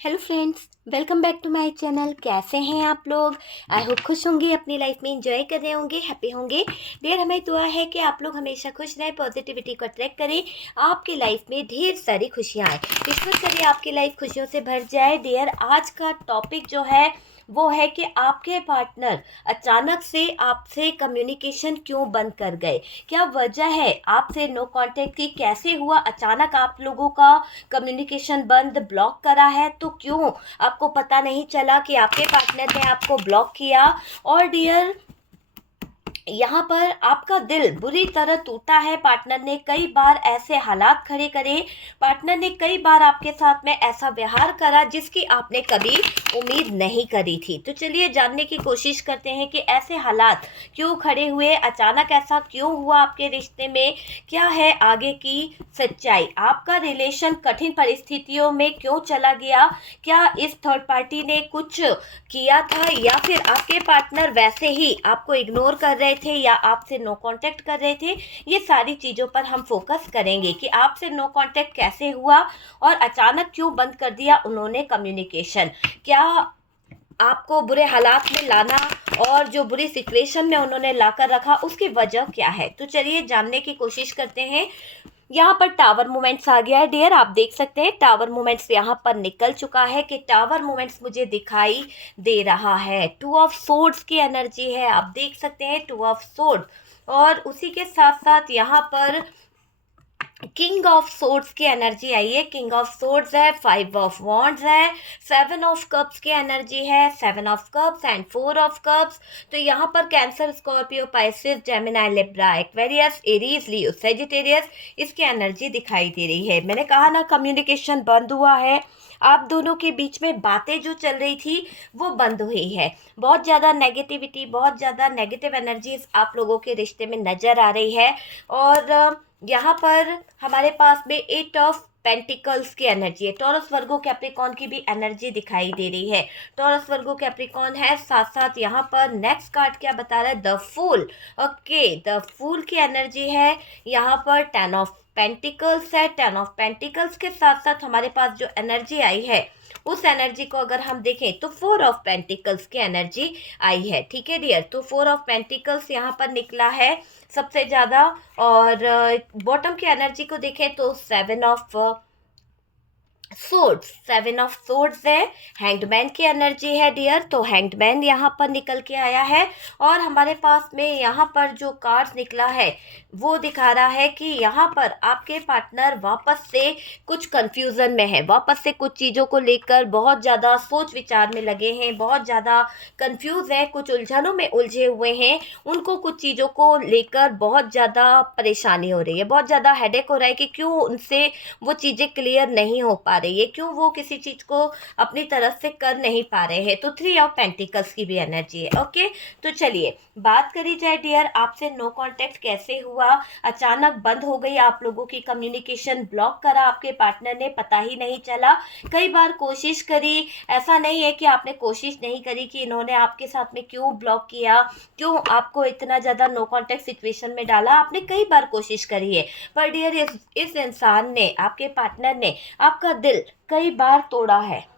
Hello friends, welcome back to my channel. कैसे हैं आप लोग? आई होप खुश होंगे, अपनी लाइफ में एंजॉय कर रहे होंगे, हैप्पी होंगे। डियर, हमें दुआ है कि आप लोग हमेशा खुश रहें, पॉजिटिविटी को अट्रैक्ट करें, आपकी लाइफ में ढेर सारी खुशियाँ आए। ईश्वर करे आपकी लाइफ खुशियों से भर जाए। डियर, आज का टॉपिक जो है वो है कि आपके पार्टनर अचानक से आपसे कम्युनिकेशन क्यों बंद कर गए। क्या वजह है आपसे नो कांटेक्ट की? कैसे हुआ अचानक आप लोगों का कम्युनिकेशन बंद, ब्लॉक करा है तो क्यों? आपको पता नहीं चला कि आपके पार्टनर ने आपको ब्लॉक किया। और डियर, यहाँ पर आपका दिल बुरी तरह टूटा है। पार्टनर ने कई बार ऐसे हालात खड़े करे, पार्टनर ने कई बार आपके साथ में ऐसा व्यवहार करा जिसकी आपने कभी उम्मीद नहीं करी थी। तो चलिए जानने की कोशिश करते हैं कि ऐसे हालात क्यों खड़े हुए, अचानक ऐसा क्यों हुआ आपके रिश्ते में, क्या है आगे की सच्चाई, आपका रिलेशन कठिन परिस्थितियों में क्यों चला गया, क्या इस थर्ड पार्टी ने कुछ किया था या फिर आपके पार्टनर वैसे ही आपको इग्नोर कर रहे थे या आपसे नो कांटेक्ट कर रहे थे। ये सारी चीज़ों पर हम फोकस करेंगे कि आपसे नो कांटेक्ट कैसे हुआ और अचानक क्यों बंद कर दिया उन्होंने कम्युनिकेशन। क्या आपको बुरे हालात में लाना और जो बुरी सिचुएशन में उन्होंने लाकर रखा उसकी वजह क्या है, तो चलिए जानने की कोशिश करते हैं। यहाँ पर टावर मोमेंट्स आ गया है डियर, आप देख सकते हैं टावर मोमेंट्स यहाँ पर निकल चुका है कि टावर मोमेंट्स मुझे दिखाई दे रहा है। टू ऑफ सोर्ड्स की एनर्जी है, आप देख सकते हैं टू ऑफ सोर्ड। और उसी के साथ साथ यहाँ पर किंग ऑफ सोर्ड्स की एनर्जी आई है। किंग ऑफ सोर्ड्स है, फाइव ऑफ वॉन्ड्स है, सेवन ऑफ कप्स की एनर्जी है, seven of cups and four of cups. तो यहाँ पर Cancer, Scorpio, Pisces, Gemini, Libra, Aquarius, Aries, Leo, Sagittarius, इसकी एनर्जी दिखाई दे रही है। मैंने कहा ना कम्युनिकेशन बंद हुआ है, आप दोनों के बीच में बातें जो चल रही थी वो बंद हुई है। बहुत ज़्यादा नेगेटिविटी, बहुत ज़्यादा नेगेटिव एनर्जीज आप लोगों के रिश्ते में नज़र आ रही है। और यहाँ पर हमारे पास में एट ऑफ पेंटिकल्स की एनर्जी है। टॉरस, वर्गो, कैप्रिकॉर्न की भी एनर्जी दिखाई दे रही है। टॉरस, वर्गो, कैप्रिकॉर्न है, साथ साथ यहाँ पर नेक्स्ट कार्ड क्या बता रहा है, the fool. Okay, the fool की एनर्जी है। यहाँ पर टेन ऑफ पेंटिकल्स है। टेन ऑफ पेंटिकल्स के साथ साथ हमारे पास जो एनर्जी आई है उस एनर्जी को अगर हम देखें तो फोर ऑफ पेंटिकल्स की एनर्जी आई है। ठीक है डियर, तो फोर ऑफ पेंटिकल्स यहाँ पर निकला है सबसे ज़्यादा। और बॉटम की एनर्जी को देखें तो seven of swords, seven of swords है। हैंग्डमैन की एनर्जी है डियर, तो हैंग्डमैन यहाँ पर निकल के आया है। और हमारे पास में यहाँ पर जो कार्ड्स निकला है वो दिखा रहा है कि यहाँ पर आपके पार्टनर वापस से कुछ कंफ्यूजन में है, वापस से कुछ चीज़ों को लेकर बहुत ज़्यादा सोच विचार में लगे हैं, बहुत ज़्यादा कंफ्यूज है, कुछ उलझनों में उलझे हुए हैं। उनको कुछ चीज़ों को लेकर बहुत ज़्यादा परेशानी हो रही है, बहुत ज़्यादा हेडेक हो रहा है कि क्यों उनसे वो चीज़ें क्लियर नहीं हो पा रही है, क्यों वो किसी चीज़ को अपनी तरफ से कर नहीं पा रहे हैं। तो थ्री ऑफ पेंटिकल्स की भी एनर्जी है। ओके, तो चलिए बात करी जाए डियर, आपसे नो कांटेक्ट कैसे हुआ, अचानक बंद हो गई आप लोगों की कम्युनिकेशन, ब्लॉक करा आपके पार्टनर ने, पता ही नहीं चला। कई बार कोशिश करी, ऐसा नहीं है कि आपने कोशिश नहीं करी कि इन्होंने आपके साथ में क्यों ब्लॉक किया, क्यों आपको इतना ज़्यादा नो कांटेक्ट सिचुएशन में डाला। आपने कई बार कोशिश करी है, पर डियर इस इंसान ने, आपके पार्टनर ने आपका दिल कई बार तोड़ा है।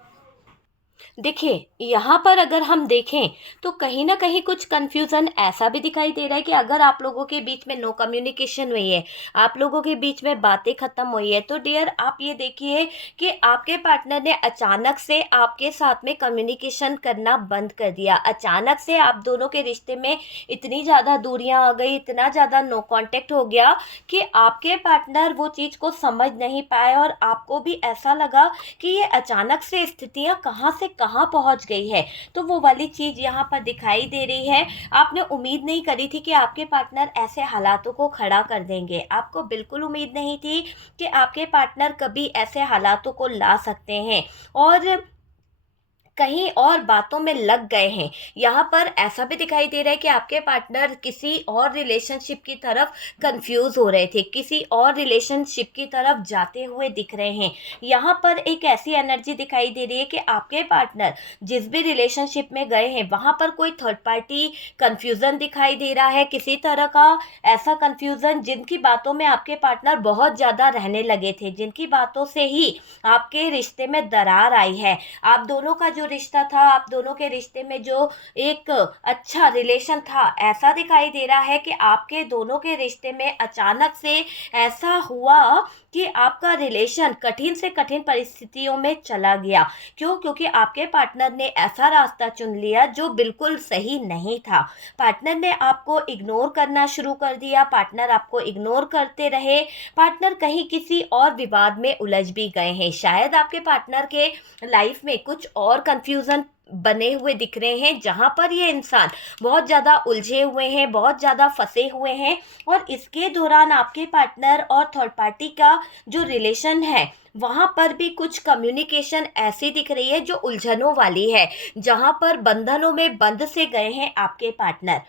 देखिए, यहाँ पर अगर हम देखें तो कहीं ना कहीं कुछ कंफ्यूजन ऐसा भी दिखाई दे रहा है कि अगर आप लोगों के बीच में नो कम्युनिकेशन हुई है, आप लोगों के बीच में बातें खत्म हुई है, तो डियर आप ये देखिए कि आपके पार्टनर ने अचानक से आपके साथ में कम्युनिकेशन करना बंद कर दिया। अचानक से आप दोनों के रिश्ते में इतनी ज़्यादा दूरियां आ गई, इतना ज़्यादा नो कांटेक्ट हो गया कि आपके पार्टनर वो चीज़ को समझ नहीं पाए और आपको भी ऐसा लगा कि ये अचानक से स्थितियां कहाँ से कहाँ पहुंच गई है। तो वो वाली चीज़ यहाँ पर दिखाई दे रही है। आपने उम्मीद नहीं करी थी कि आपके पार्टनर ऐसे हालातों को खड़ा कर देंगे, आपको बिल्कुल उम्मीद नहीं थी कि आपके पार्टनर कभी ऐसे हालातों को ला सकते हैं। और कहीं और बातों में लग गए हैं। यहाँ पर ऐसा भी दिखाई दे रहा है कि आपके पार्टनर किसी और रिलेशनशिप की तरफ कंफ्यूज हो रहे थे, किसी और रिलेशनशिप की तरफ जाते हुए दिख रहे हैं। यहाँ पर एक ऐसी एनर्जी दिखाई दे रही है कि आपके पार्टनर जिस भी रिलेशनशिप में गए हैं वहाँ पर कोई थर्ड पार्टी कंफ्यूजन दिखाई दे रहा है, किसी तरह का ऐसा कंफ्यूजन जिनकी बातों में आपके पार्टनर बहुत ज़्यादा रहने लगे थे, जिनकी बातों से ही आपके रिश्ते में दरार आई है। आप दोनों का जो रिश्ता था, आप दोनों के रिश्ते में जो एक अच्छा रिलेशन था, ऐसा दिखाई दे रहा है कि आपके दोनों के रिश्ते में अचानक से ऐसा हुआ कि आपका रिलेशन कठिन से कठिन परिस्थितियों में चला गया। क्यों? क्योंकि आपके पार्टनर ने ऐसा रास्ता चुन लिया जो बिल्कुल सही नहीं था। पार्टनर ने आपको इग्नोर करना शुरू कर दिया, पार्टनर आपको इग्नोर करते रहे, पार्टनर कहीं किसी और विवाद में उलझ भी गए हैं। शायद आपके पार्टनर के लाइफ में कुछ और कंफ्यूजन बने हुए दिख रहे हैं, जहां पर ये इंसान बहुत ज़्यादा उलझे हुए हैं, बहुत ज़्यादा फंसे हुए हैं। और इसके दौरान आपके पार्टनर और थर्ड पार्टी का जो रिलेशन है वहाँ पर भी कुछ कम्युनिकेशन ऐसी दिख रही है जो उलझनों वाली है, जहाँ पर बंधनों में बंध से गए हैं आपके पार्टनर,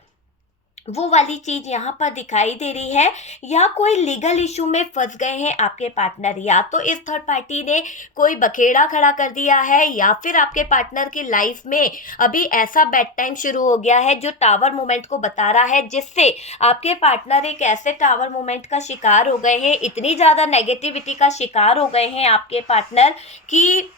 वो वाली चीज यहाँ पर दिखाई दे रही है। या कोई लीगल इशू में फंस गए हैं आपके पार्टनर, या तो इस थर्ड पार्टी ने कोई बखेड़ा खड़ा कर दिया है, या फिर आपके पार्टनर की लाइफ में अभी ऐसा बैड टाइम शुरू हो गया है जो टावर मोमेंट को बता रहा है, जिससे आपके पार्टनर एक ऐसे टावर मोमेंट का शिकार हो गए हैं, इतनी ज़्यादा नेगेटिविटी का शिकार हो गए हैं आपके पार्टनर कि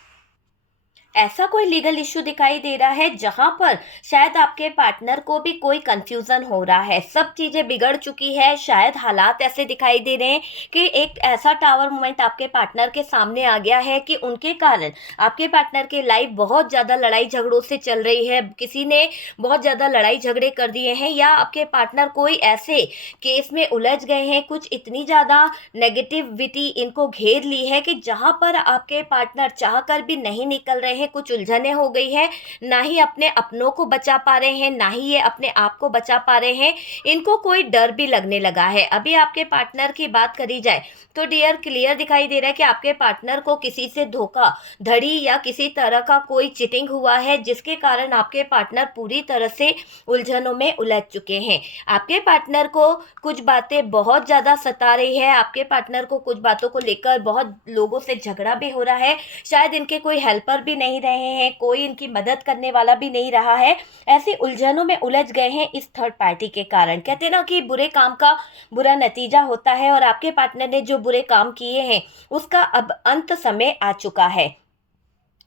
ऐसा कोई लीगल इश्यू दिखाई दे रहा है जहां पर शायद आपके पार्टनर को भी कोई कंफ्यूजन हो रहा है। सब चीज़ें बिगड़ चुकी है, शायद हालात ऐसे दिखाई दे रहे हैं कि एक ऐसा टावर मोमेंट आपके पार्टनर के सामने आ गया है कि उनके कारण आपके पार्टनर की लाइफ बहुत ज़्यादा लड़ाई झगड़ों से चल रही है, किसी ने बहुत ज़्यादा लड़ाई झगड़े कर दिए हैं, या आपके पार्टनर कोई ऐसे केस में उलझ गए हैं, कुछ इतनी ज़्यादा नेगेटिविटी इनको घेर ली है कि जहाँ पर आपके पार्टनर चाह कर भी नहीं निकल रहे हैं, कुछ उलझने हो गई है, ना ही अपने अपनों को बचा पा रहे हैं, ना ही ये अपने आप को बचा पा रहे हैं, इनको कोई डर भी लगने लगा है। अभी आपके पार्टनर की बात करी जाए तो डियर क्लियर दिखाई दे रहा है कि आपके पार्टनर को किसी से धोखा धड़ी या किसी तरह का कोई चीटिंग हुआ है, जिसके कारण आपके पार्टनर पूरी तरह से उलझनों में उलझ चुके हैं। आपके पार्टनर को कुछ बातें बहुत ज़्यादा सता रही है, आपके पार्टनर को कुछ बातों को लेकर बहुत लोगों से झगड़ा भी हो रहा है, शायद इनके कोई हेल्पर भी नहीं रहे हैं, कोई इनकी मदद करने वाला भी नहीं रहा है, ऐसे उलझनों में उलझ गए हैं इस थर्ड पार्टी के कारण। कहते हैं ना कि बुरे काम का बुरा नतीजा होता है, और आपके पार्टनर ने जो बुरे काम किए हैं उसका अब अंत समय आ चुका है,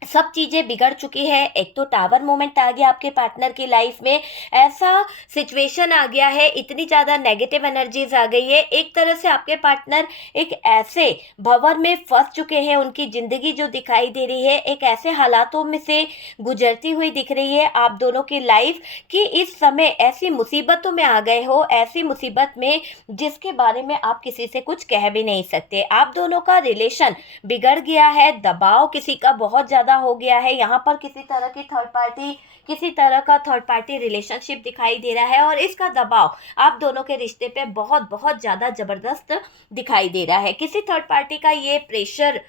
सब चीज़ें बिगड़ चुकी है। एक तो टावर मोमेंट आ गया आपके पार्टनर की लाइफ में, ऐसा सिचुएशन आ गया है, इतनी ज़्यादा नेगेटिव एनर्जीज आ गई है, एक तरह से आपके पार्टनर एक ऐसे भंवर में फंस चुके हैं, उनकी ज़िंदगी जो दिखाई दे रही है एक ऐसे हालातों में से गुजरती हुई दिख रही है आप दोनों की लाइफ, कि इस समय ऐसी मुसीबतों में आ गए हो, ऐसी मुसीबत में जिसके बारे में आप किसी से कुछ कह भी नहीं सकते। आप दोनों का रिलेशन बिगड़ गया है, दबाव किसी का बहुत ज़्यादा हो गया है, यहाँ पर किसी तरह की थर्ड पार्टी, किसी तरह का थर्ड पार्टी रिलेशनशिप दिखाई दे रहा है, और इसका दबाव आप दोनों के रिश्ते पे बहुत बहुत ज़्यादा ज़बरदस्त दिखाई दे रहा है। किसी थर्ड पार्टी का ये प्रेशर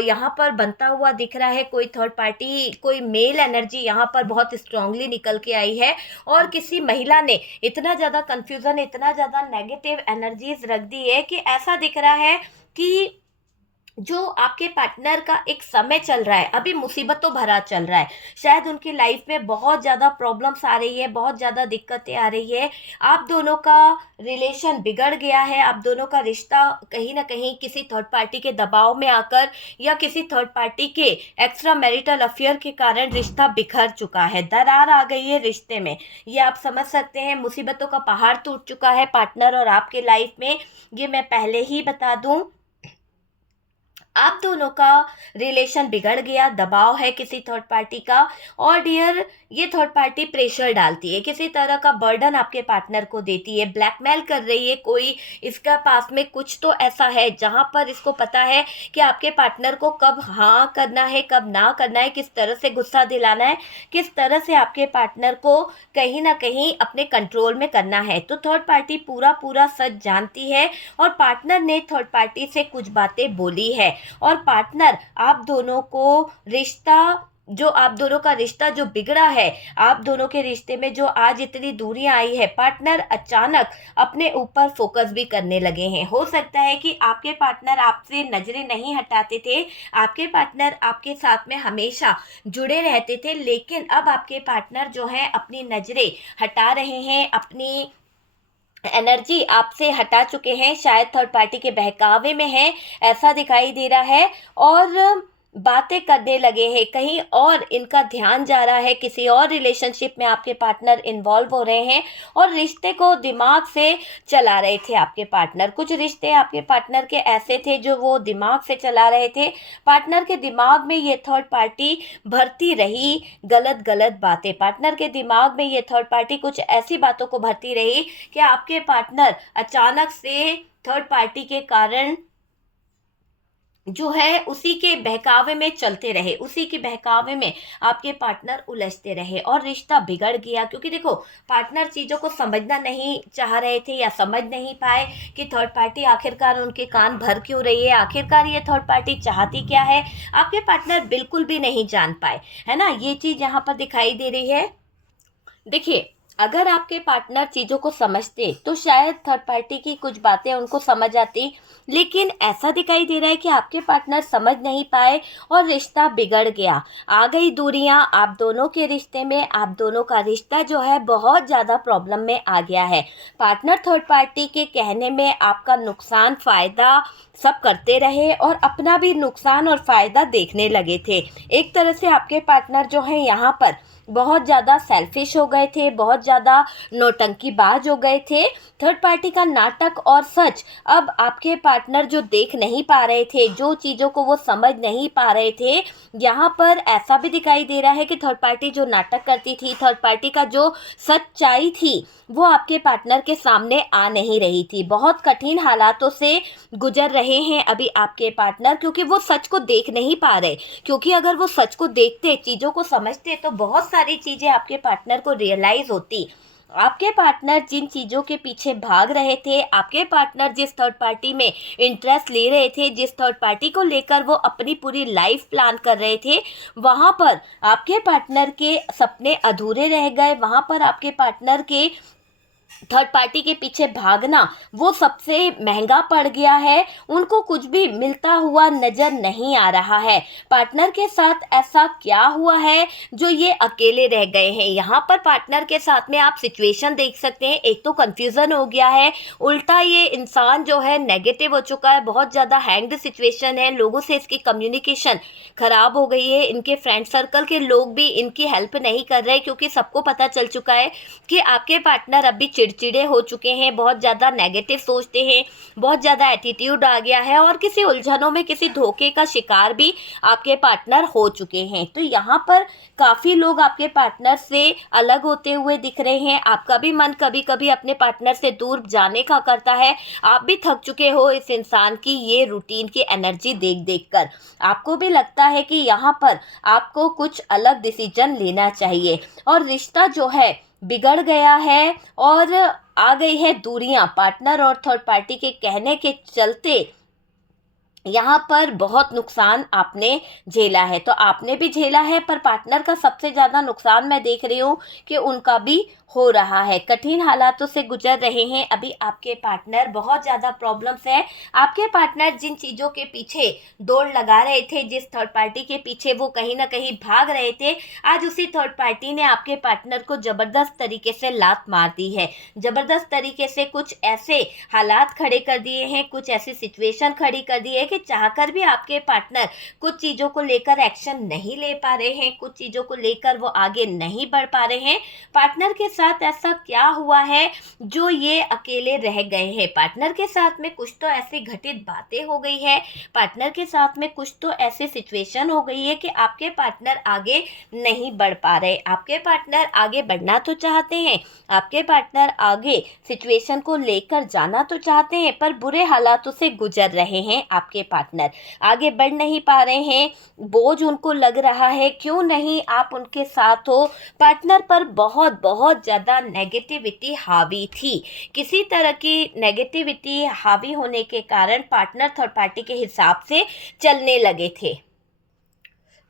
यहाँ पर बनता हुआ दिख रहा है, कोई थर्ड पार्टी, कोई मेल एनर्जी यहाँ पर बहुत स्ट्रांगली निकल के आई है, और किसी महिला ने इतना ज़्यादा कन्फ्यूज़न, इतना ज़्यादा नेगेटिव एनर्जीज रख दी है कि ऐसा दिख रहा है कि जो आपके पार्टनर का एक समय चल रहा है, अभी मुसीबतों भरा चल रहा है, शायद उनकी लाइफ में बहुत ज़्यादा प्रॉब्लम्स आ रही है, बहुत ज़्यादा दिक्कतें आ रही है, आप दोनों का रिलेशन बिगड़ गया है, आप दोनों का रिश्ता कहीं ना कहीं किसी थर्ड पार्टी के दबाव में आकर या किसी थर्ड पार्टी के एक्स्ट्रा मैरिटल अफेयर के कारण रिश्ता बिखर चुका है, दरार आ गई है रिश्ते में, ये आप समझ सकते हैं। मुसीबतों का पहाड़ टूट चुका है पार्टनर और आपके लाइफ में, ये मैं पहले ही बता दूं। आप दोनों का रिलेशन बिगड़ गया, दबाव है किसी थर्ड पार्टी का, और डियर ये थर्ड पार्टी प्रेशर डालती है, किसी तरह का बर्डन आपके पार्टनर को देती है, ब्लैकमेल कर रही है, कोई इसका पास में कुछ तो ऐसा है जहां पर इसको पता है कि आपके पार्टनर को कब हाँ करना है, कब ना करना है, किस तरह से गुस्सा दिलाना है, किस तरह से आपके पार्टनर को कहीं ना कहीं अपने कंट्रोल में करना है। तो थर्ड पार्टी पूरा पूरा सच जानती है, और पार्टनर ने थर्ड पार्टी से कुछ बातें बोली है, और पार्टनर आप दोनों को रिश्ता जो आप दोनों का रिश्ता जो बिगड़ा है, आप दोनों के रिश्ते में जो आज इतनी दूरियां आई है, पार्टनर अचानक अपने ऊपर फोकस भी करने लगे हैं। हो सकता है कि आपके पार्टनर आपसे नजरें नहीं हटाते थे, आपके पार्टनर आपके साथ में हमेशा जुड़े रहते थे, लेकिन अब आपके पार्टनर जो है अपनी नजरें हटा रहे हैं, अपनी एनर्जी आपसे हटा चुके हैं, शायद थर्ड पार्टी के बहकावे में है, ऐसा दिखाई दे रहा है। और बातें करने लगे हैं, कहीं और इनका ध्यान जा रहा है, किसी और रिलेशनशिप में आपके पार्टनर इन्वॉल्व हो रहे हैं और रिश्ते को दिमाग से चला रहे थे आपके पार्टनर। कुछ रिश्ते आपके पार्टनर के ऐसे थे जो वो दिमाग से चला रहे थे, पार्टनर के दिमाग में ये थर्ड पार्टी भरती रही गलत गलत बातें, पार्टनर के दिमाग में ये थर्ड पार्टी कुछ ऐसी बातों को भरती रही कि आपके पार्टनर अचानक से थर्ड पार्टी के कारण जो है उसी के बहकावे में चलते रहे, उसी के बहकावे में आपके पार्टनर उलझते रहे और रिश्ता बिगड़ गया। क्योंकि देखो, पार्टनर चीज़ों को समझना नहीं चाह रहे थे या समझ नहीं पाए कि थर्ड पार्टी आखिरकार उनके कान भर क्यों रही है, आखिरकार ये थर्ड पार्टी चाहती क्या है, आपके पार्टनर बिल्कुल भी नहीं जान पाए, है ना। ये चीज़ यहाँ पर दिखाई दे रही है। देखिए, अगर आपके पार्टनर चीज़ों को समझते तो शायद थर्ड पार्टी की कुछ बातें उनको समझ आती, लेकिन ऐसा दिखाई दे रहा है कि आपके पार्टनर समझ नहीं पाए और रिश्ता बिगड़ गया। आ गई दूरियां आप दोनों के रिश्ते में, आप दोनों का रिश्ता जो है बहुत ज़्यादा प्रॉब्लम में आ गया है। पार्टनर थर्ड पार्टी के कहने में आपका नुकसान फ़ायदा सब करते रहे और अपना भी नुकसान और फ़ायदा देखने लगे थे। एक तरह से आपके पार्टनर जो है यहाँ पर बहुत ज़्यादा सेल्फिश हो गए थे, बहुत ज़्यादा नौटंकीबाज हो गए थे। थर्ड पार्टी का नाटक और सच अब आपके पार्टनर जो देख नहीं पा रहे थे, जो चीज़ों को वो समझ नहीं पा रहे थे, यहाँ पर ऐसा भी दिखाई दे रहा है कि थर्ड पार्टी जो नाटक करती थी, थर्ड पार्टी का जो सच्चाई थी वो आपके पार्टनर के सामने आ नहीं रही थी। बहुत कठिन हालातों से गुजर रहे हैं अभी आपके पार्टनर, क्योंकि वो सच को देख नहीं पा रहे। क्योंकि अगर वो सच को देखते, चीज़ों को समझते, तो बहुत सारी चीज़ें आपके पार्टनर को रियलाइज़ होती। आपके पार्टनर जिन चीज़ों के पीछे भाग रहे थे, आपके पार्टनर जिस थर्ड पार्टी में इंटरेस्ट ले रहे थे, जिस थर्ड पार्टी को लेकर वो अपनी पूरी लाइफ प्लान कर रहे थे, वहाँ पर आपके पार्टनर के सपने अधूरे रह गए। वहाँ पर आपके पार्टनर के थर्ड पार्टी के पीछे भागना वो सबसे महंगा पड़ गया है। उनको कुछ भी मिलता हुआ नजर नहीं आ रहा है। पार्टनर के साथ ऐसा क्या हुआ है जो ये अकेले रह गए हैं। यहाँ पर पार्टनर के साथ में आप सिचुएशन देख सकते हैं। एक तो कंफ्यूजन हो गया है, उल्टा ये इंसान जो है नेगेटिव हो चुका है, बहुत ज़्यादा हैंग्ड सिचुएशन है, लोगों से इसकी कम्युनिकेशन ख़राब हो गई है। इनके फ्रेंड सर्कल के लोग भी इनकी हेल्प नहीं कर रहे, क्योंकि सबको पता चल चुका है कि आपके पार्टनर अभी चिड़चिड़े हो चुके हैं, बहुत ज़्यादा नेगेटिव सोचते हैं, बहुत ज़्यादा एटीट्यूड आ गया है और किसी उलझनों में, किसी धोखे का शिकार भी आपके पार्टनर हो चुके हैं। तो यहाँ पर काफ़ी लोग आपके पार्टनर से अलग होते हुए दिख रहे हैं। आपका भी मन कभी कभी अपने पार्टनर से दूर जाने का करता है। आप भी थक चुके हो इस इंसान की ये रूटीन की एनर्जी देख देख कर। आपको भी लगता है कि यहाँ पर आपको कुछ अलग डिसीजन लेना चाहिए और रिश्ता जो है बिगड़ गया है और आ गई है दूरियां। पार्टनर और थर्ड पार्टी के कहने के चलते यहाँ पर बहुत नुकसान आपने झेला है। तो आपने भी झेला है, पर पार्टनर का सबसे ज़्यादा नुकसान मैं देख रही हूँ कि उनका भी हो रहा है। कठिन हालातों से गुजर रहे हैं अभी आपके पार्टनर, बहुत ज़्यादा प्रॉब्लम्स है। आपके पार्टनर जिन चीज़ों के पीछे दौड़ लगा रहे थे, जिस थर्ड पार्टी के पीछे वो कहीं ना कहीं भाग रहे थे, आज उसी थर्ड पार्टी ने आपके पार्टनर को ज़बरदस्त तरीके से लात मार दी है। ज़बरदस्त तरीके से कुछ ऐसे हालात खड़े कर दिए हैं, कुछ ऐसी सिचुएशन खड़ी कर दी है कि चाहकर भी आपके पार्टनर कुछ चीज़ों को लेकर एक्शन नहीं ले पा रहे हैं, कुछ चीज़ों को लेकर वो आगे नहीं बढ़ पा रहे हैं। पार्टनर के साथ ऐसा क्या हुआ है जो ये अकेले रह गए हैं। पार्टनर के साथ में कुछ तो ऐसी घटित बातें हो गई है, पार्टनर के साथ में कुछ तो ऐसी सिचुएशन हो गई है कि आपके पार्टनर आगे नहीं बढ़ पा रहे। आपके पार्टनर आगे बढ़ना तो चाहते हैं, आपके पार्टनर आगे सिचुएशन को लेकर जाना तो चाहते हैं, पर बुरे हालातों से गुजर रहे हैं। आपके पार्टनर आगे बढ़ नहीं पा रहे हैं, बोझ उनको लग रहा है। क्यों नहीं आप उनके साथ हो। पार्टनर पर बहुत बहुत ज़्यादा नेगेटिविटी हावी थी। किसी तरह की नेगेटिविटी हावी होने के कारण पार्टनर थर्ड पार्टी के हिसाब से चलने लगे थे।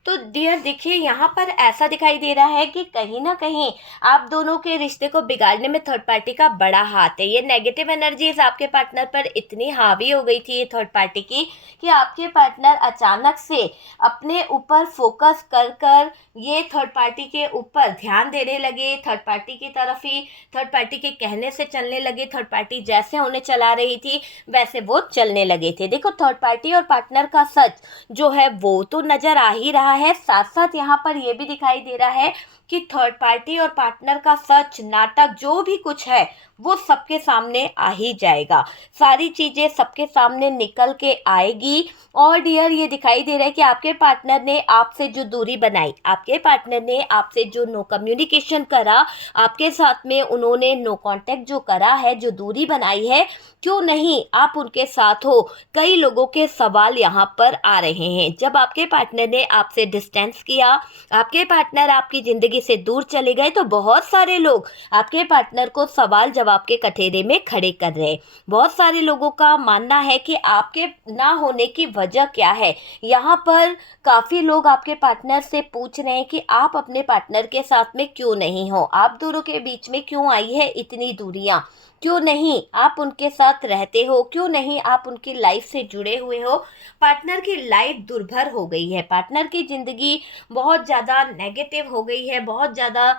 तो डियर देखिए, यहाँ पर ऐसा दिखाई दे रहा है कि कहीं ना कहीं आप दोनों के रिश्ते को बिगाड़ने में थर्ड पार्टी का बड़ा हाथ है। ये नेगेटिव एनर्जीज आपके पार्टनर पर इतनी हावी हो गई थी ये थर्ड पार्टी की, कि आपके पार्टनर अचानक से अपने ऊपर फोकस कर कर ये थर्ड पार्टी के ऊपर ध्यान देने लगे, थर्ड पार्टी की तरफ ही, थर्ड पार्टी के कहने से चलने लगे। थर्ड पार्टी जैसे उन्हें चला रही थी वैसे वो चलने लगे थे। देखो, थर्ड पार्टी और पार्टनर का सच जो है वो तो नजर आ ही रहा है, साथ साथ यहाँ पर ये भी दिखाई दे रहा है कि थर्ड पार्टी और पार्टनर का सच, नाटक, जो भी कुछ है वो सबके सामने आ ही जाएगा। सारी चीजें सबके सामने निकल के आएगी। और डियर, ये दिखाई दे रहा है कि आपके पार्टनर ने आपसे जो दूरी बनाई, आपके पार्टनर ने आपसे जो नो कम्युनिकेशन करा, आपके साथ में उन्होंने नो कांटेक्ट जो करा है, जो दूरी बनाई है, क्यों नहीं आप उनके साथ हो। कई लोगों के सवाल यहाँ पर आ रहे हैं। जब आपके पार्टनर ने आपसे डिस्टेंस किया, आपके पार्टनर आपकी ज़िंदगी से दूर चले गए, तो बहुत सारे लोग आपके पार्टनर को सवाल जवाब के कठघरे में खड़े कर रहे हैं। बहुत सारे लोगों का मानना है कि आपके ना होने की वजह क्या है। यहाँ पर काफ़ी लोग आपके पार्टनर से पूछ रहे हैं कि आप अपने पार्टनर के साथ में क्यों नहीं हो, आप दोनों के बीच में क्यों आई है इतनी दूरियां, क्यों नहीं आप उनके साथ रहते हो, क्यों नहीं आप उनकी लाइफ से जुड़े हुए हो। पार्टनर की लाइफ दुर्भर हो गई है, पार्टनर की ज़िंदगी बहुत ज़्यादा नेगेटिव हो गई है, बहुत ज़्यादा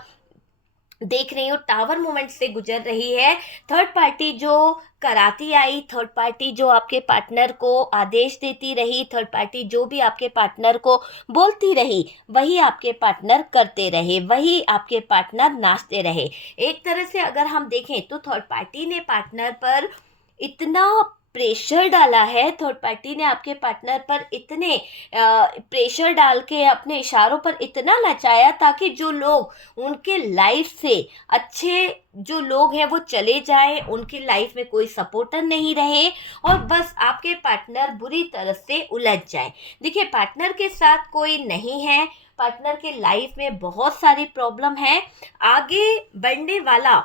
देख रही हूँ टावर मोमेंट से गुजर रही है। थर्ड पार्टी जो कराती आई, थर्ड पार्टी जो आपके पार्टनर को आदेश देती रही, थर्ड पार्टी जो भी आपके पार्टनर को बोलती रही, वही आपके पार्टनर करते रहे, वही आपके पार्टनर नाचते रहे। एक तरह से अगर हम देखें तो थर्ड पार्टी ने पार्टनर पर इतना प्रेशर डाला है, थर्ड पार्टी ने आपके पार्टनर पर इतने प्रेशर डाल के अपने इशारों पर इतना नचाया ताकि जो लोग उनके लाइफ से अच्छे जो लोग हैं वो चले जाएं, उनकी लाइफ में कोई सपोर्टर नहीं रहे और बस आपके पार्टनर बुरी तरह से उलझ जाए। देखिए, पार्टनर के साथ कोई नहीं है, पार्टनर के लाइफ में बहुत सारी प्रॉब्लम है, आगे बढ़ने वाला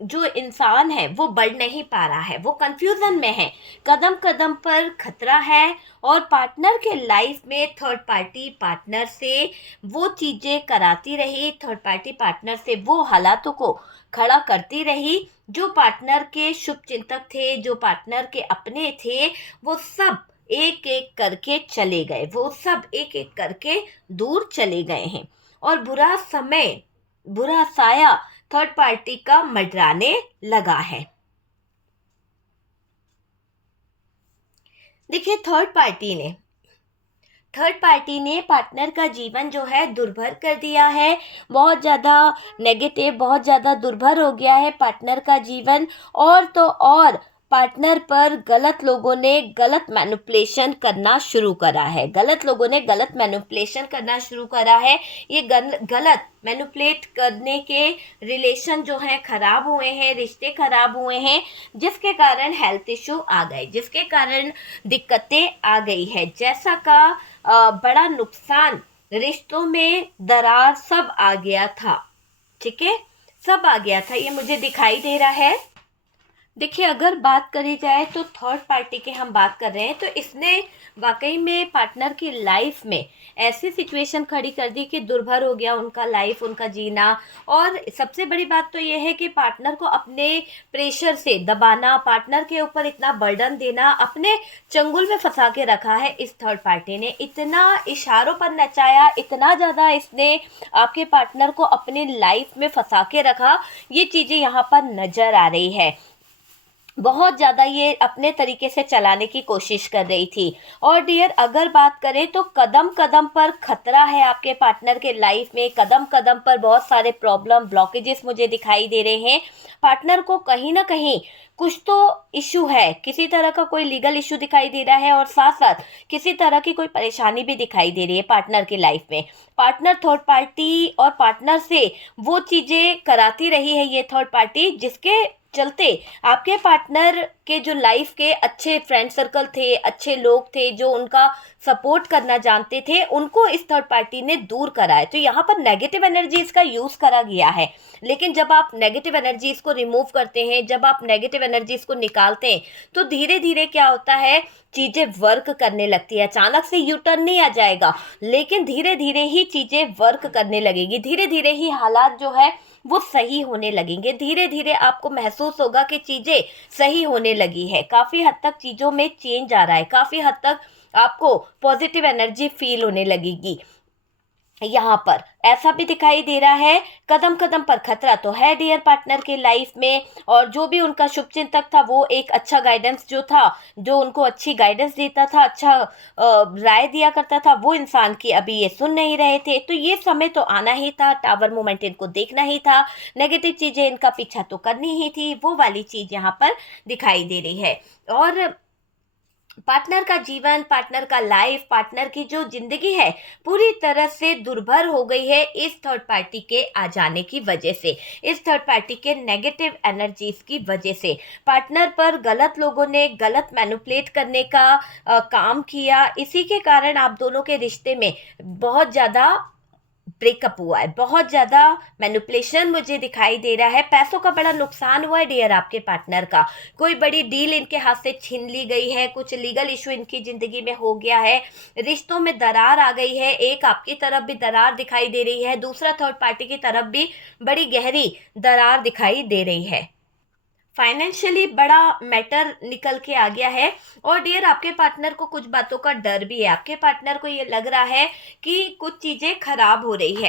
जो इंसान है वो बढ़ नहीं पा रहा है, वो कंफ्यूजन में है, कदम कदम पर खतरा है। और पार्टनर के लाइफ में थर्ड पार्टी पार्टनर से वो चीज़ें कराती रही, थर्ड पार्टी पार्टनर से वो हालातों को खड़ा करती रही। जो पार्टनर के शुभ चिंतक थे, जो पार्टनर के अपने थे, वो सब एक एक करके चले गए, वो सब एक एक करके दूर चले गए हैं। और बुरा समय, बुरा साया थर्ड पार्टी का मंडराने लगा है। देखिए, थर्ड पार्टी ने पार्टनर का जीवन जो है दुर्भर कर दिया है, बहुत ज़्यादा नेगेटिव, बहुत ज़्यादा दुर्भर हो गया है पार्टनर का जीवन। और तो और पार्टनर पर गलत लोगों ने गलत मैनिपुलेशन करना शुरू करा है, गलत लोगों ने गलत मैनिपुलेशन करना शुरू करा है। ये गलत मैनिपुलेट करने के रिलेशन जो हैं खराब हुए हैं, रिश्ते खराब हुए हैं, जिसके कारण हेल्थ इशू आ गए, जिसके कारण दिक्कतें आ गई है, जैसा का बड़ा नुकसान, रिश्तों में दरार सब आ गया था। ठीक है, सब आ गया था, ये मुझे दिखाई दे रहा है। देखिए, अगर बात करी जाए तो थर्ड पार्टी की हम बात कर रहे हैं तो इसने वाकई में पार्टनर की लाइफ में ऐसी सिचुएशन खड़ी कर दी कि दुर्भर हो गया उनका लाइफ, उनका जीना। और सबसे बड़ी बात तो ये है कि पार्टनर को अपने प्रेशर से दबाना, पार्टनर के ऊपर इतना बर्डन देना, अपने चंगुल में फंसा के रखा है इस थर्ड पार्टी ने। इतना इशारों पर नचाया, इतना ज़्यादा इसने आपके पार्टनर को अपने लाइफ में फंसा के रखा, ये चीज़ें यहाँ पर नज़र आ रही है। बहुत ज़्यादा ये अपने तरीके से चलाने की कोशिश कर रही थी। और डियर, अगर बात करें तो कदम कदम पर खतरा है आपके पार्टनर के लाइफ में, कदम कदम पर बहुत सारे प्रॉब्लम, ब्लॉकेजेस मुझे दिखाई दे रहे हैं। पार्टनर को कहीं ना कहीं कुछ तो इशू है, किसी तरह का कोई लीगल इशू दिखाई दे रहा है और साथ साथ किसी तरह की कोई परेशानी भी दिखाई दे रही है पार्टनर की लाइफ में। पार्टनर थर्ड पार्टी और पार्टनर से वो चीज़ें कराती रही है ये थर्ड पार्टी जिसके चलते आपके पार्टनर के जो लाइफ के अच्छे फ्रेंड सर्कल थे, अच्छे लोग थे जो उनका सपोर्ट करना जानते थे, उनको इस थर्ड पार्टी ने दूर करा है। तो यहाँ पर नेगेटिव एनर्जीज का यूज़ करा गया है। लेकिन जब आप नेगेटिव एनर्जीज को रिमूव करते हैं, जब आप नेगेटिव एनर्जीज को निकालते हैं, तो धीरे धीरे क्या होता है, चीज़ें वर्क करने लगती है। अचानक से यू टर्न नहीं आ जाएगा, लेकिन धीरे धीरे ही चीज़ें वर्क करने लगेगी, धीरे धीरे ही हालात जो है वो सही होने लगेंगे। धीरे धीरे आपको महसूस होगा कि चीज़ें सही होने लगी है, काफ़ी हद तक चीज़ों में चेंज आ रहा है, काफ़ी हद तक आपको पॉजिटिव एनर्जी फील होने लगेगी। यहाँ पर ऐसा भी दिखाई दे रहा है, कदम कदम पर खतरा तो है डियर पार्टनर के लाइफ में, और जो भी उनका शुभचिंतक था वो एक अच्छा गाइडेंस जो था, जो उनको अच्छी गाइडेंस देता था, अच्छा राय दिया करता था, वो इंसान की अभी ये सुन नहीं रहे थे। तो ये समय तो आना ही था, टावर मोमेंट इनको देखना ही था, नेगेटिव चीज़ें इनका पीछा तो करनी ही थी, वो वाली चीज़ यहाँ पर दिखाई दे रही है। और पार्टनर का जीवन, पार्टनर का लाइफ, पार्टनर की जो जिंदगी है पूरी तरह से दुर्भर हो गई है इस थर्ड पार्टी के आ जाने की वजह से, इस थर्ड पार्टी के नेगेटिव एनर्जीज की वजह से। पार्टनर पर गलत लोगों ने गलत मैनिपुलेट करने का काम किया, इसी के कारण आप दोनों के रिश्ते में बहुत ज़्यादा ब्रेकअप हुआ है, बहुत ज़्यादा मैनिपुलेशन मुझे दिखाई दे रहा है, पैसों का बड़ा नुकसान हुआ है डियर आपके पार्टनर का। कोई बड़ी डील इनके हाथ से छीन ली गई है, कुछ लीगल इशू इनकी ज़िंदगी में हो गया है, रिश्तों में दरार आ गई है, एक आपकी तरफ भी दरार दिखाई दे रही है, दूसरा थर्ड पार्टी की तरफ भी बड़ी गहरी दरार दिखाई दे रही है। फाइनेंशियली बड़ा मैटर निकल के आ गया है। और डियर आपके पार्टनर को कुछ बातों का डर भी है, आपके पार्टनर को ये लग रहा है कि कुछ चीज़ें खराब हो रही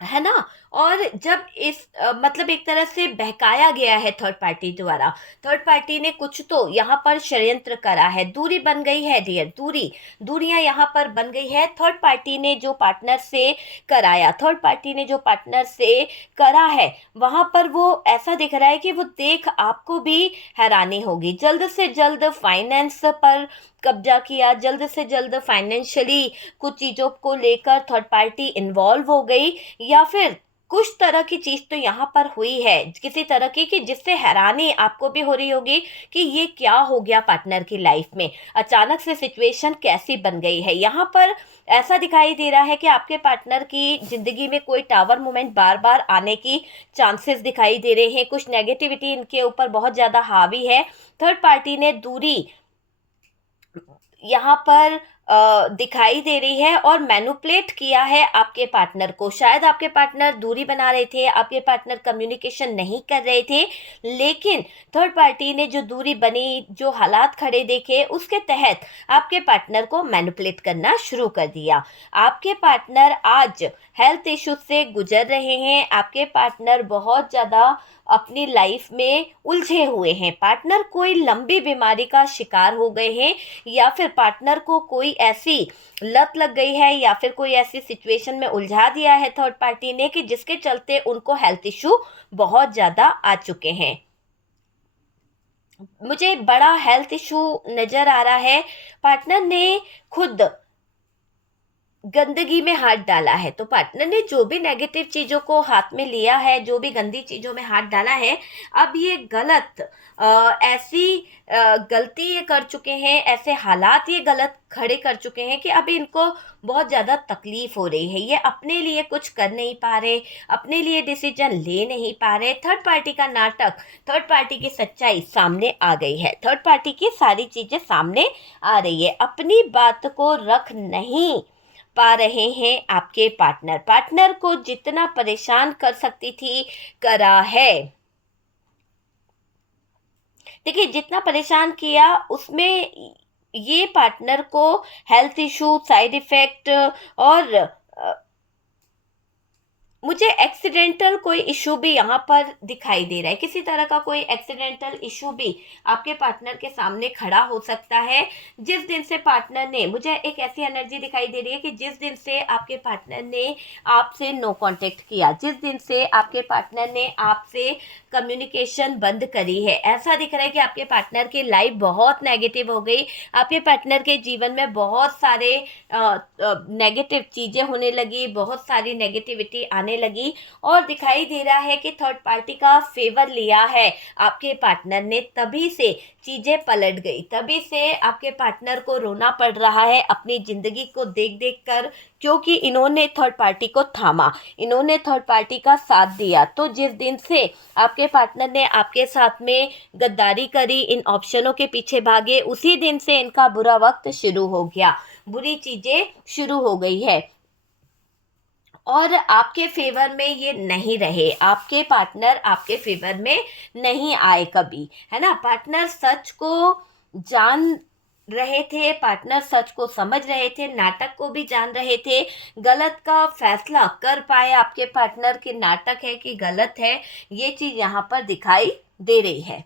है ना। और जब इस मतलब एक तरह से बहकाया गया है थर्ड पार्टी द्वारा, थर्ड पार्टी ने कुछ तो यहाँ पर षड्यंत्र करा है, दूरी बन गई है डियर, दूरियां यहाँ पर बन गई है। थर्ड पार्टी ने जो पार्टनर से कराया, थर्ड पार्टी ने जो पार्टनर से करा है, वहाँ पर वो ऐसा दिख रहा है कि वो देख आपको भी हैरानी होगी। जल्द से जल्द फाइनेंस पर कब्जा किया, जल्द से जल्द फाइनेंशियली कुछ चीज़ों को लेकर थर्ड पार्टी इन्वॉल्व हो गई, या फिर कुछ तरह की चीज़ तो यहाँ पर हुई है किसी तरह की कि जिससे हैरानी आपको भी हो रही होगी कि ये क्या हो गया पार्टनर की लाइफ में, अचानक से सिचुएशन कैसी बन गई है। यहाँ पर ऐसा दिखाई दे रहा है कि आपके पार्टनर की ज़िंदगी में कोई टावर मोमेंट बार बार आने की चांसेस दिखाई दे रहे हैं, कुछ नेगेटिविटी इनके ऊपर बहुत ज़्यादा हावी है। थर्ड पार्टी ने दूरी यहाँ पर दिखाई दे रही है और मैनिपुलेट किया है आपके पार्टनर को। शायद आपके पार्टनर दूरी बना रहे थे, आपके पार्टनर कम्युनिकेशन नहीं कर रहे थे, लेकिन थर्ड पार्टी ने जो दूरी बनी, जो हालात खड़े देखे, उसके तहत आपके पार्टनर को मैनिपुलेट करना शुरू कर दिया। आपके पार्टनर आज हेल्थ इश्यूज से गुजर रहे हैं, आपके पार्टनर बहुत ज़्यादा अपनी लाइफ में उलझे हुए हैं, पार्टनर कोई लंबी बीमारी का शिकार हो गए हैं, या फिर पार्टनर को कोई ऐसी लत लग गई है, या फिर कोई ऐसी सिचुएशन में उलझा दिया है थर्ड पार्टी ने कि जिसके चलते उनको हेल्थ इशू बहुत ज़्यादा आ चुके हैं। मुझे बड़ा हेल्थ इशू नज़र आ रहा है, पार्टनर ने खुद गंदगी में हाथ डाला है। तो पार्टनर ने जो भी नेगेटिव चीज़ों को हाथ में लिया है, जो भी गंदी चीज़ों में हाथ डाला है, अब ये गलत ऐसी गलती ये कर चुके हैं, ऐसे हालात ये गलत खड़े कर चुके हैं कि अब इनको बहुत ज़्यादा तकलीफ हो रही है। ये अपने लिए कुछ कर नहीं पा रहे, अपने लिए डिसीजन ले नहीं पा रहे। थर्ड पार्टी का नाटक, थर्ड पार्टी की सच्चाई सामने आ गई है, थर्ड पार्टी की सारी चीज़ें सामने आ रही है, अपनी बात को रख नहीं पा रहे हैं आपके पार्टनर को जितना परेशान कर सकती थी करा है। देखिए जितना परेशान किया उसमें ये पार्टनर को हेल्थ इशू, साइड इफेक्ट और मुझे एक्सीडेंटल कोई इशू भी यहाँ पर दिखाई दे रहा है, किसी तरह का कोई एक्सीडेंटल इशू भी आपके पार्टनर के सामने खड़ा हो सकता है। जिस दिन से पार्टनर ने, मुझे एक ऐसी एनर्जी दिखाई दे रही है कि जिस दिन से आपके पार्टनर ने आपसे नो कांटेक्ट किया, जिस दिन से आपके पार्टनर ने आपसे कम्युनिकेशन बंद करी है, ऐसा दिख रहा है कि आपके पार्टनर की लाइफ बहुत नेगेटिव हो गई, आपके पार्टनर के जीवन में बहुत सारे नेगेटिव चीज़ें होने लगी, बहुत सारी नेगेटिविटी आने आने लगी और दिखाई दे रहा है कि थर्ड पार्टी का फेवर लिया है आपके पार्टनर ने, तभी से चीज़ें पलट गई, तभी से आपके पार्टनर को रोना पड़ रहा है अपनी ज़िंदगी को देख देख कर, क्योंकि इन्होंने थर्ड पार्टी को थामा, इन्होंने थर्ड पार्टी का साथ दिया। तो जिस दिन से आपके पार्टनर ने आपके साथ में गद्दारी करी, इन ऑप्शनों के पीछे भागे, उसी दिन से इनका बुरा वक्त शुरू हो गया, बुरी चीज़ें शुरू हो गई है और आपके फेवर में ये नहीं रहे, आपके पार्टनर आपके फेवर में नहीं आए कभी, है ना। पार्टनर सच को जान रहे थे, पार्टनर सच को समझ रहे थे, नाटक को भी जान रहे थे, गलत का फैसला कर पाए आपके पार्टनर कि नाटक है कि गलत है, ये चीज़ यहाँ पर दिखाई दे रही है।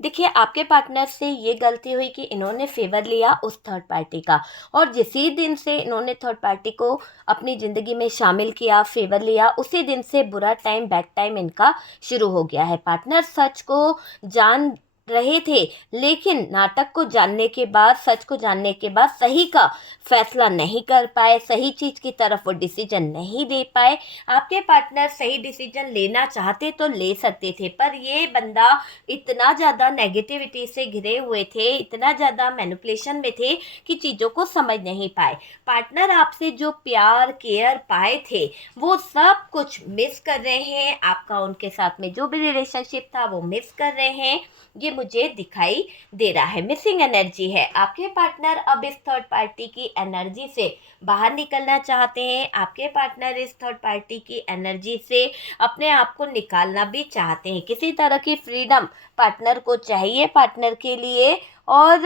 देखिए, आपके पार्टनर से ये गलती हुई कि इन्होंने फेवर लिया उस थर्ड पार्टी का, और जिसी दिन से इन्होंने थर्ड पार्टी को अपनी ज़िंदगी में शामिल किया, फेवर लिया, उसी दिन से बुरा टाइम, बैड टाइम इनका शुरू हो गया है। पार्टनर सच को जान रहे थे, लेकिन नाटक को जानने के बाद, सच को जानने के बाद सही का फैसला नहीं कर पाए, सही चीज़ की तरफ वो डिसीजन नहीं दे पाए। आपके पार्टनर सही डिसीजन लेना चाहते तो ले सकते थे, पर ये बंदा इतना ज़्यादा नेगेटिविटी से घिरे हुए थे, इतना ज़्यादा मैनिपुलेशन में थे कि चीज़ों को समझ नहीं पाए। पार्टनर आपसे जो प्यार केयर पाए थे वो सब कुछ मिस कर रहे हैं, आपका उनके साथ में जो भी रिलेशनशिप था वो मिस कर रहे हैं, ये मुझे दिखाई दे रहा है। मिसिंग एनर्जी है। आपके पार्टनर अब इस थर्ड पार्टी की एनर्जी से बाहर निकलना चाहते हैं, आपके पार्टनर इस थर्ड पार्टी की एनर्जी से अपने आप को निकालना भी चाहते हैं। किसी तरह की फ्रीडम पार्टनर को चाहिए, पार्टनर के लिए। और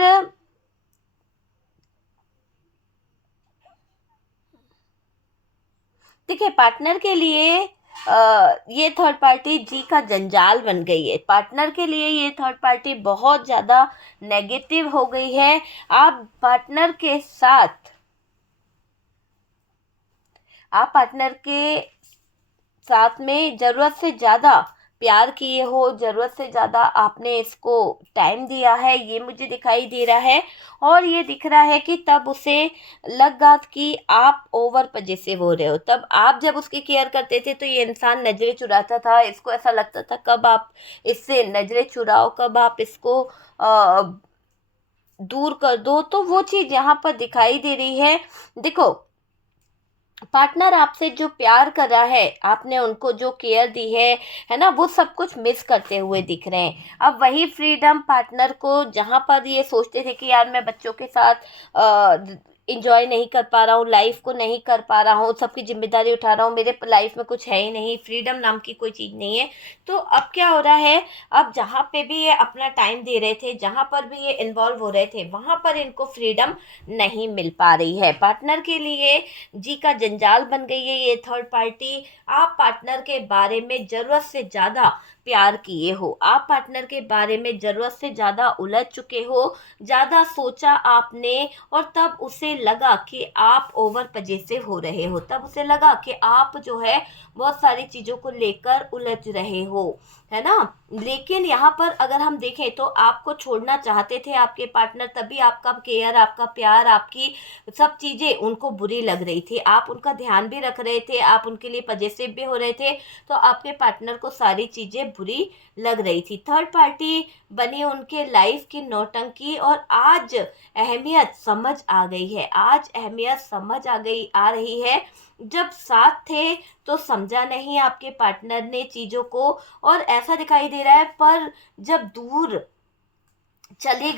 देखिए, पार्टनर के लिए ये थर्ड पार्टी जी का जंजाल बन गई है। पार्टनर के लिए ये थर्ड पार्टी बहुत ज़्यादा नेगेटिव हो गई है। आप पार्टनर के साथ में ज़रूरत से ज़्यादा प्यार किए हो, ज़रूरत से ज़्यादा आपने इसको टाइम दिया है, ये मुझे दिखाई दे रहा है। और ये दिख रहा है कि तब उसे लगा कि आप ओवर पजेसिव हो रहे हो। तब आप जब उसकी केयर करते थे तो ये इंसान नज़रें चुराता था, इसको ऐसा लगता था कब आप इससे नज़रें चुराओ, कब आप इसको दूर कर दो। तो वो चीज़ यहाँ पर दिखाई दे रही है। देखो, पार्टनर आपसे जो प्यार कर रहा है, आपने उनको जो केयर दी है ना, वो सब कुछ मिस करते हुए दिख रहे हैं। अब वही फ्रीडम पार्टनर को, जहाँ पर ये सोचते थे कि यार मैं बच्चों के साथ इंजॉय नहीं कर पा रहा हूँ, लाइफ को नहीं कर पा रहा हूँ, सबकी जिम्मेदारी उठा रहा हूँ, मेरे लाइफ में कुछ है ही नहीं, फ्रीडम नाम की कोई चीज़ नहीं है। तो अब क्या हो रहा है, अब जहाँ पे भी ये अपना टाइम दे रहे थे, जहाँ पर भी ये इन्वॉल्व हो रहे थे, वहाँ पर इनको फ्रीडम नहीं मिल पा रही है। पार्टनर के लिए जी का जंजाल बन गई है ये थर्ड पार्टी। आप पार्टनर के बारे में ज़रूरत से ज़्यादा प्यार किए हो, आप पार्टनर के बारे में ज़रूरत से ज़्यादा उलझ चुके हो, ज़्यादा सोचा आपने, और तब उसे लगा कि आप ओवर पजेसिव हो रहे हो, तब उसे लगा कि आप जो है बहुत सारी चीज़ों को लेकर उलझ रहे हो, है ना। लेकिन यहाँ पर अगर हम देखें तो आपको छोड़ना चाहते थे आपके पार्टनर, तभी आपका केयर, आपका प्यार, आपकी सब चीज़ें उनको बुरी लग रही थी। आप उनका ध्यान भी रख रहे थे, आप उनके लिए पजेसिव भी हो रहे थे, तो आपके पार्टनर को सारी चीज़ें बुरी लग रही थी। थर्ड पार्टी बनी उनके लाइफ की नौटंकी, और आज अहमियत समझ आ गई है, आज अहमियत समझ आ रही है। जब साथ थे तो समझा नहीं आपके पार्टनर ने चीज़ों को, और ऐसा दिखाई दे रहा है, पर जब दूर चले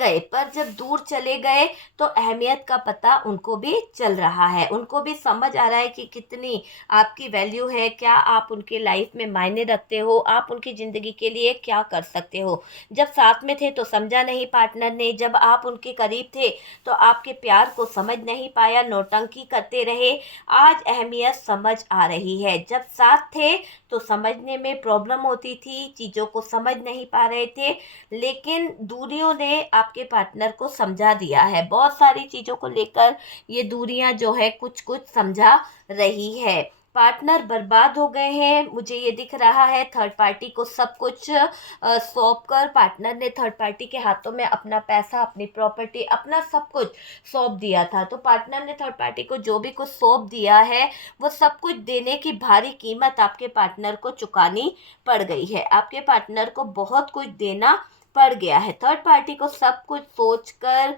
गए तो अहमियत का पता उनको भी चल रहा है, उनको भी समझ आ रहा है कि कितनी आपकी वैल्यू है, क्या आप उनके लाइफ में मायने रखते हो, आप उनकी ज़िंदगी के लिए क्या कर सकते हो। जब साथ में थे तो समझा नहीं पार्टनर ने, जब आप उनके करीब थे तो आपके प्यार को समझ नहीं पाया, नौटंकी करते रहे। आज अहमियत समझ आ रही है। जब साथ थे तो समझने में प्रॉब्लम होती थी, चीज़ों को समझ नहीं पा रहे थे, लेकिन दूरियों ने आपके पार्टनर को समझा दिया है। बहुत सारी चीज़ों को लेकर ये दूरियां जो है कुछ कुछ समझा रही है। पार्टनर बर्बाद हो गए हैं, मुझे ये दिख रहा है। थर्ड पार्टी को सब कुछ सौंप कर पार्टनर ने थर्ड पार्टी के हाथों में अपना पैसा, अपनी प्रॉपर्टी, अपना सब कुछ सौंप दिया था। तो पार्टनर ने थर्ड पार्टी को जो भी कुछ सौंप दिया है वो सब कुछ देने की भारी कीमत आपके पार्टनर को चुकानी पड़ गई है। आपके पार्टनर को बहुत कुछ देना पड़ गया है। थर्ड पार्टी को सब कुछ सोचकर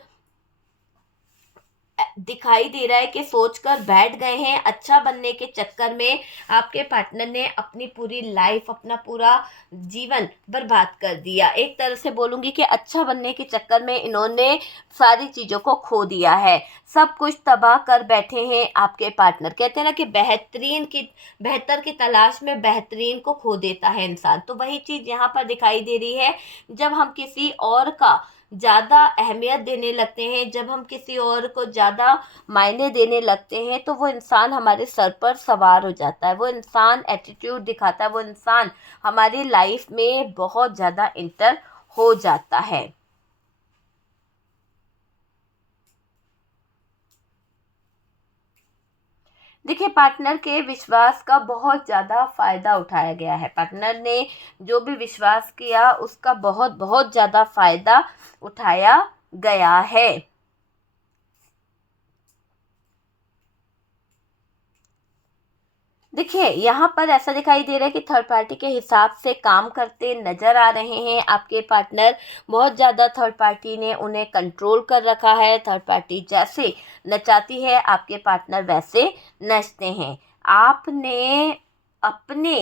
दिखाई दे रहा है कि सोचकर बैठ गए हैं। अच्छा बनने के चक्कर में आपके पार्टनर ने अपनी पूरी लाइफ, अपना पूरा जीवन बर्बाद कर दिया। एक तरह से बोलूँगी कि अच्छा बनने के चक्कर में इन्होंने सारी चीज़ों को खो दिया है। सब कुछ तबाह कर बैठे हैं आपके पार्टनर। कहते हैं ना कि बेहतर की तलाश में बेहतरीन को खो देता है इंसान। तो वही चीज़ यहाँ पर दिखाई दे रही है। जब हम किसी और का ज़्यादा अहमियत देने लगते हैं, जब हम किसी और को ज़्यादा मायने देने लगते हैं, तो वो इंसान हमारे सर पर सवार हो जाता है। वो इंसान एटीट्यूड दिखाता है, वो इंसान हमारी लाइफ में बहुत ज़्यादा इंटर हो जाता है। देखिए, पार्टनर के विश्वास का बहुत ज़्यादा फ़ायदा उठाया गया है। पार्टनर ने जो भी विश्वास किया उसका बहुत बहुत ज़्यादा फ़ायदा उठाया गया है। देखिए, यहाँ पर ऐसा दिखाई दे रहा है कि थर्ड पार्टी के हिसाब से काम करते नज़र आ रहे हैं आपके पार्टनर। बहुत ज़्यादा थर्ड पार्टी ने उन्हें कंट्रोल कर रखा है। थर्ड पार्टी जैसे नचाती है आपके पार्टनर वैसे नचते हैं। आपने अपने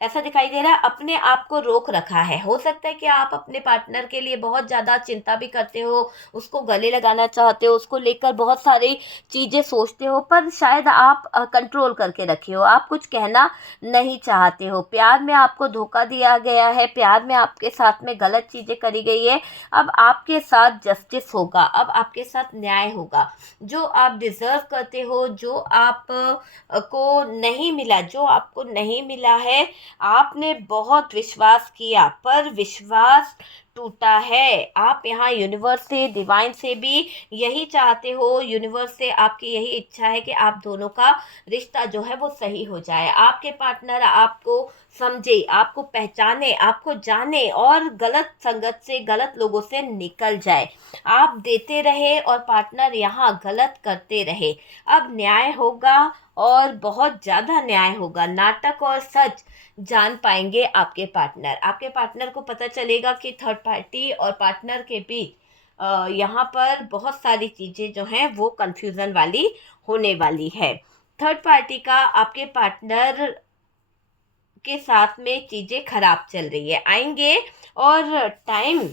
ऐसा दिखाई दे रहा है अपने आप को रोक रखा है। हो सकता है कि आप अपने पार्टनर के लिए बहुत ज़्यादा चिंता भी करते हो, उसको गले लगाना चाहते हो, उसको लेकर बहुत सारी चीज़ें सोचते हो, पर शायद आप कंट्रोल करके रखे हो। आप कुछ कहना नहीं चाहते हो। प्यार में आपको धोखा दिया गया है, प्यार में आपके साथ में गलत चीज़ें करी गई है। अब आपके साथ जस्टिस होगा, अब आपके साथ न्याय होगा। जो आप डिज़र्व करते हो, जो आप को नहीं मिला, जो आपको नहीं मिला है, आपने बहुत विश्वास किया पर विश्वास टूटा है। आप यहाँ यूनिवर्स से, डिवाइन से भी यही चाहते हो। यूनिवर्स से आपकी यही इच्छा है कि आप दोनों का रिश्ता जो है वो सही हो जाए। आपके पार्टनर आपको समझे, आपको पहचाने, आपको जाने और गलत संगत से, गलत लोगों से निकल जाए। आप देते रहे और पार्टनर यहाँ गलत करते रहे। अब न्याय होगा और बहुत ज़्यादा न्याय होगा। नाटक और सच जान पाएंगे आपके पार्टनर। आपके पार्टनर को पता चलेगा कि थर्ड पार्टी और पार्टनर के बीच यहाँ पर बहुत सारी चीज़ें जो हैं वो कंफ्यूजन वाली होने वाली है। थर्ड पार्टी का आपके पार्टनर के साथ में चीज़ें खराब चल रही है। आएंगे और टाइम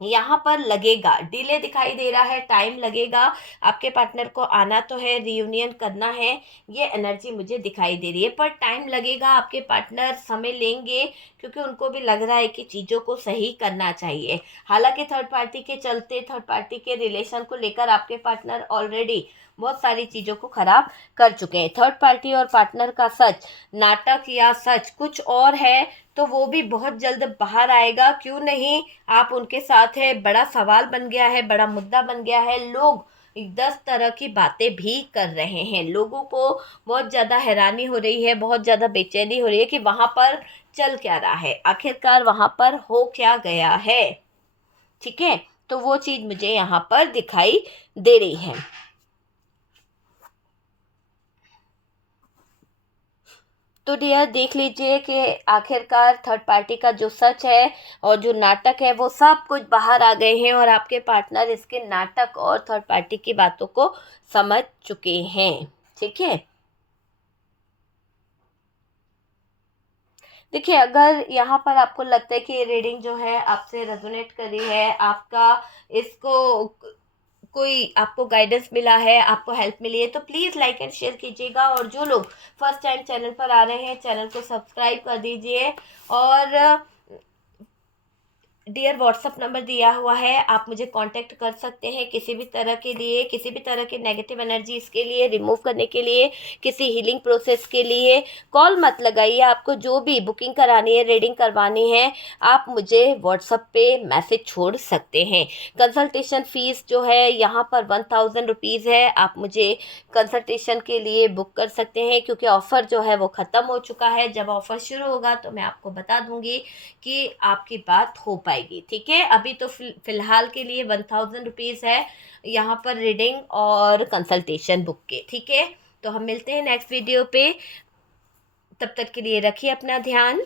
यहाँ पर लगेगा, डिले दिखाई दे रहा है, टाइम लगेगा। आपके पार्टनर को आना तो है, रियूनियन करना है, ये एनर्जी मुझे दिखाई दे रही है, पर टाइम लगेगा। आपके पार्टनर समय लेंगे क्योंकि उनको भी लग रहा है कि चीज़ों को सही करना चाहिए। हालांकि थर्ड पार्टी के चलते, थर्ड पार्टी के रिलेशन को लेकर आपके पार्टनर ऑलरेडी बहुत सारी चीज़ों को खराब कर चुके हैं। थर्ड पार्टी और पार्टनर का सच, नाटक या सच कुछ और है, तो वो भी बहुत जल्द बाहर आएगा। क्यों नहीं, आप उनके साथ है, बड़ा सवाल बन गया है, बड़ा मुद्दा बन गया है। लोग 10 तरह की बातें भी कर रहे हैं। लोगों को बहुत ज़्यादा हैरानी हो रही है, बहुत ज़्यादा बेचैनी हो रही है कि वहाँ पर चल क्या रहा है, आखिरकार वहाँ पर हो क्या गया है। ठीक है, तो वो चीज़ मुझे यहाँ पर दिखाई दे रही है। तो डियर, देख लीजिए कि आखिरकार थर्ड पार्टी का जो सच है और जो नाटक है वो सब कुछ बाहर आ गए हैं और आपके पार्टनर इसके नाटक और थर्ड पार्टी की बातों को समझ चुके हैं। ठीक है, देखिए, अगर यहाँ पर आपको लगता है कि ये रीडिंग जो है आपसे रेजोनेट कर रही है, आपका इसको कोई आपको गाइडेंस मिला है, आपको हेल्प मिली है, तो प्लीज़ लाइक एंड शेयर कीजिएगा। और जो लोग फर्स्ट टाइम चैनल पर आ रहे हैं, चैनल को सब्सक्राइब कर दीजिए और डियर व्हाट्सअप नंबर दिया हुआ है, आप मुझे कांटेक्ट कर सकते हैं किसी भी तरह के लिए, किसी भी तरह के नेगेटिव एनर्जीज़ के लिए रिमूव करने के लिए, किसी हीलिंग प्रोसेस के लिए। कॉल मत लगाइए, आपको जो भी बुकिंग करानी है, रीडिंग करवानी है, आप मुझे व्हाट्सअप पे मैसेज छोड़ सकते हैं। कंसल्टेशन फ़ीस जो है यहाँ पर 1000 रुपीज़ है। आप मुझे कंसल्टेशन के लिए बुक कर सकते हैं, क्योंकि ऑफ़र जो है वो ख़त्म हो चुका है। जब ऑफ़र शुरू होगा तो मैं आपको बता दूँगी कि आपकी बात हो पाएगी, ठीक है। अभी तो फ़िलहाल के लिए 1000 रुपीज़ है यहाँ पर रीडिंग और कंसल्टेशन बुक के, ठीक है। तो हम मिलते हैं नेक्स्ट वीडियो पे, तब तक के लिए रखिए अपना ध्यान।